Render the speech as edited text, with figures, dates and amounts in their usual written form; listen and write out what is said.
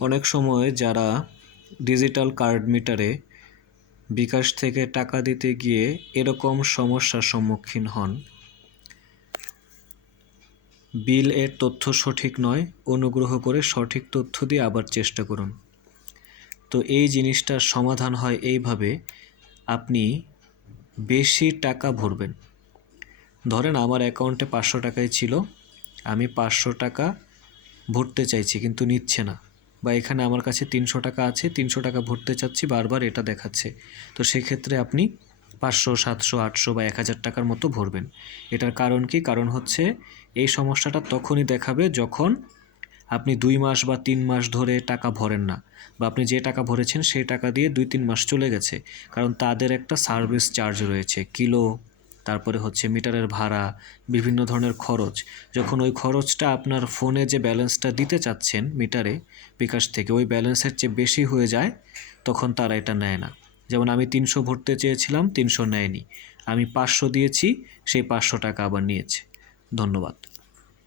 অনেক সময় যারা ডিজিটাল কার্ড মিটারে বিকাশ থেকে টাকা দিতে গিয়ে এরকম সমস্যার সম্মুখীন হন, বিল এর তথ্য সঠিক নয়, অনুগ্রহ করে সঠিক তথ্য দিয়ে আবার চেষ্টা করুন। তো এই জিনিসটার সমাধান হয় এইভাবে, আপনি বেশি টাকা ভরবেন। ধরেন আমার অ্যাকাউন্টে 500 টাকাই ছিল, আমি 500 টাকা ভরতে চাইছি কিন্তু নিচ্ছে না, বা এখানে আমার কাছে 300 টাকা আছে, 300 টাকা ভরতে চাচ্ছি, বারবার এটা দেখাচ্ছে। তো সেক্ষেত্রে আপনি 500, 700, 800 বা 1000 টাকার মতো ভরবেন। এটার কারণ কি? কারণ হচ্ছে এই সমস্যাটা তখনই দেখাবে যখন আপনি 2 মাস বা 3 মাস ধরে টাকা ভরেন না, বা আপনি যে টাকা ভরেছেন সেই টাকা দিয়ে 2-3 মাস চলে গেছে। কারণ তাদের একটা সার্ভিস চার্জ রয়েছে, কিলো, তারপরে হচ্ছে মিটারের ভাড়া, বিভিন্ন ধরনের খরচ। যখন ওই খরচটা আপনার ফোনে যে ব্যালেন্সটা দিতে চাচ্ছেন মিটারে বিকাশ থেকে, ওই ব্যালেন্সের চেয়ে বেশি হয়ে যায়, তখন তারা এটা নেয় না। যেমন আমি 300 ভরতে চেয়েছিলাম, 300 নেয়নি, আমি 500 দিয়েছি, সেই 500 টাকা আবার নিয়েছে। ধন্যবাদ।